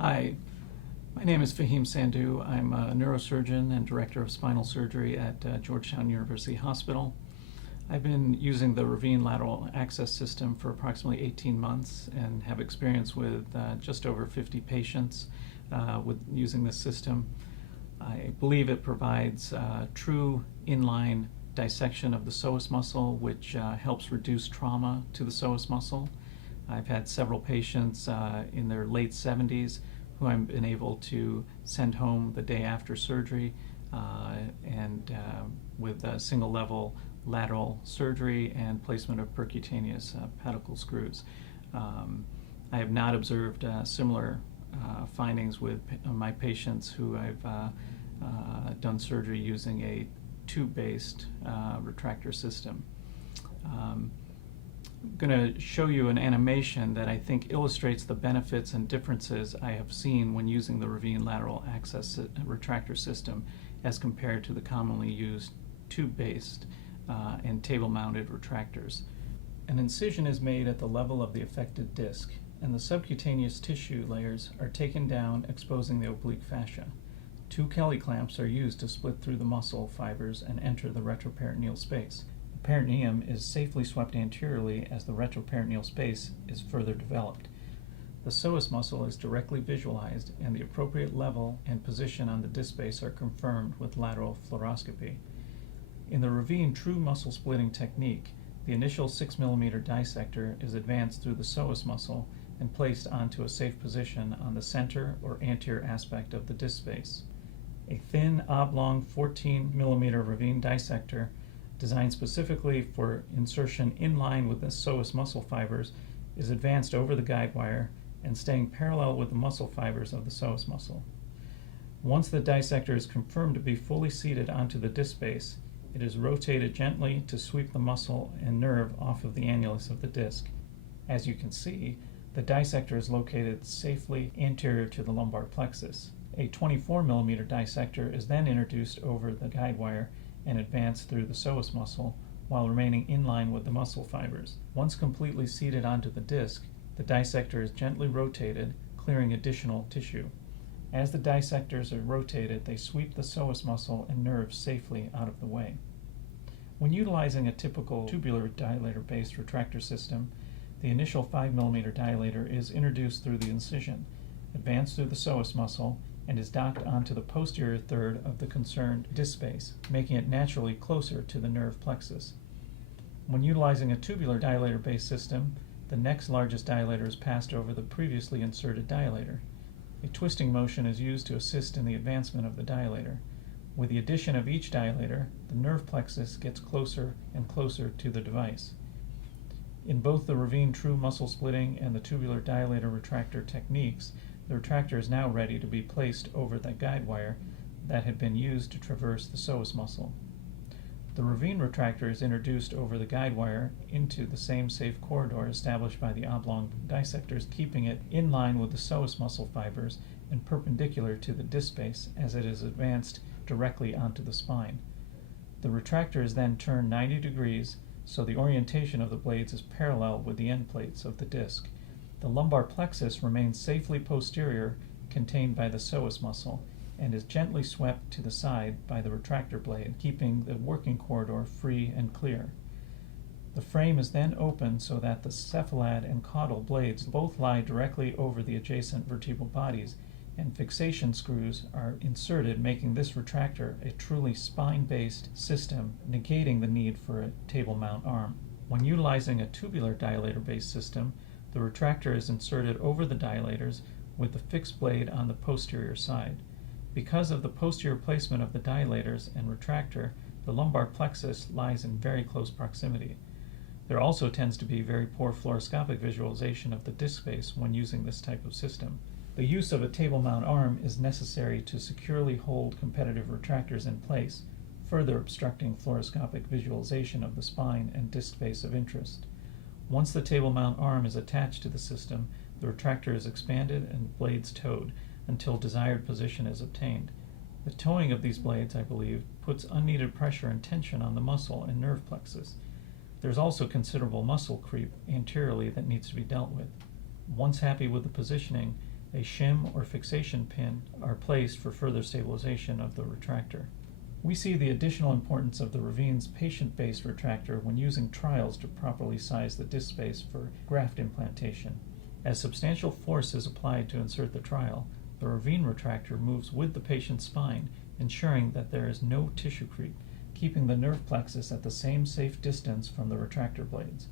Hi, my name is Faheem Sandhu. I'm a neurosurgeon and director of spinal surgery at Georgetown University Hospital. I've been using the RAVINE Lateral Access System for approximately 18 months and have experience with just over 50 patients with using this system. I believe it provides true inline dissection of the psoas muscle, which helps reduce trauma to the psoas muscle. I've had several patients in their late 70s who I've been able to send home the day after surgery with a single level lateral surgery and placement of percutaneous pedicle screws. I have not observed similar findings with my patients who I've done surgery using a tube-based retractor system. I'm going to show you an animation that I think illustrates the benefits and differences I have seen when using the RAVINE Lateral Access Retractor System as compared to the commonly used tube-based and table-mounted retractors. An incision is made at the level of the affected disc, and the subcutaneous tissue layers are taken down, exposing the oblique fascia. 2 Kelly clamps are used to split through the muscle fibers and enter the retroperitoneal space. The peritoneum is safely swept anteriorly as the retroperitoneal space is further developed. The psoas muscle is directly visualized, and the appropriate level and position on the disc space are confirmed with lateral fluoroscopy. In the RAVINE true muscle splitting technique, the initial 6 mm dissector is advanced through the psoas muscle and placed onto a safe position on the center or anterior aspect of the disc space. A thin, oblong 14 mm RAVINE dissector designed specifically for insertion in line with the psoas muscle fibers is advanced over the guide wire and staying parallel with the muscle fibers of the psoas muscle. Once the dissector is confirmed to be fully seated onto the disc space, it is rotated gently to sweep the muscle and nerve off of the annulus of the disc. As you can see, the dissector is located safely anterior to the lumbar plexus. A 24 mm dissector is then introduced over the guide wire and advanced through the psoas muscle while remaining in line with the muscle fibers. Once completely seated onto the disc, the dissector is gently rotated, clearing additional tissue. As the dissectors are rotated, they sweep the psoas muscle and nerves safely out of the way. When utilizing a typical tubular dilator-based retractor system, the initial 5 mm dilator is introduced through the incision, advanced through the psoas muscle, and is docked onto the posterior third of the concerned disc space, making it naturally closer to the nerve plexus. When utilizing a tubular dilator-based system, the next largest dilator is passed over the previously inserted dilator. A twisting motion is used to assist in the advancement of the dilator. With the addition of each dilator, the nerve plexus gets closer and closer to the device. In both the RAVINE true muscle splitting and the tubular dilator retractor techniques, the retractor is now ready to be placed over the guide wire that had been used to traverse the psoas muscle. The RAVINE retractor is introduced over the guide wire into the same safe corridor established by the oblong dissectors, keeping it in line with the psoas muscle fibers and perpendicular to the disc space as it is advanced directly onto the spine. The retractor is then turned 90 degrees so the orientation of the blades is parallel with the end plates of the disc. The lumbar plexus remains safely posterior, contained by the psoas muscle, and is gently swept to the side by the retractor blade, keeping the working corridor free and clear. The frame is then opened so that the cephalad and caudal blades both lie directly over the adjacent vertebral bodies, and fixation screws are inserted, making this retractor a truly spine-based system, negating the need for a table mount arm. When utilizing a tubular dilator-based system, the retractor is inserted over the dilators with the fixed blade on the posterior side. Because of the posterior placement of the dilators and retractor, the lumbar plexus lies in very close proximity. There also tends to be very poor fluoroscopic visualization of the disc space when using this type of system. The use of a table mount arm is necessary to securely hold competitive retractors in place, further obstructing fluoroscopic visualization of the spine and disc space of interest. Once the table mount arm is attached to the system, the retractor is expanded and blades towed until desired position is obtained. The towing of these blades, I believe, puts unneeded pressure and tension on the muscle and nerve plexus. There's also considerable muscle creep anteriorly that needs to be dealt with. Once happy with the positioning, a shim or fixation pin are placed for further stabilization of the retractor. We see the additional importance of the RAVINE's patient-based retractor when using trials to properly size the disc space for graft implantation. As substantial force is applied to insert the trial, the RAVINE retractor moves with the patient's spine, ensuring that there is no tissue creep, keeping the nerve plexus at the same safe distance from the retractor blades.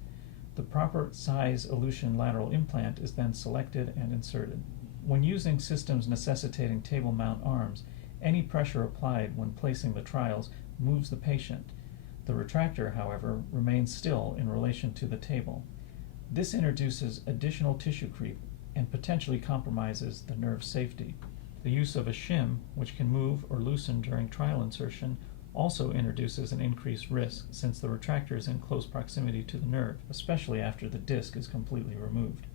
The proper size elution lateral implant is then selected and inserted. When using systems necessitating table mount arms, any pressure applied when placing the trials moves the patient. The retractor, however, remains still in relation to the table. This introduces additional tissue creep and potentially compromises the nerve safety. The use of a shim, which can move or loosen during trial insertion, also introduces an increased risk since the retractor is in close proximity to the nerve, especially after the disc is completely removed.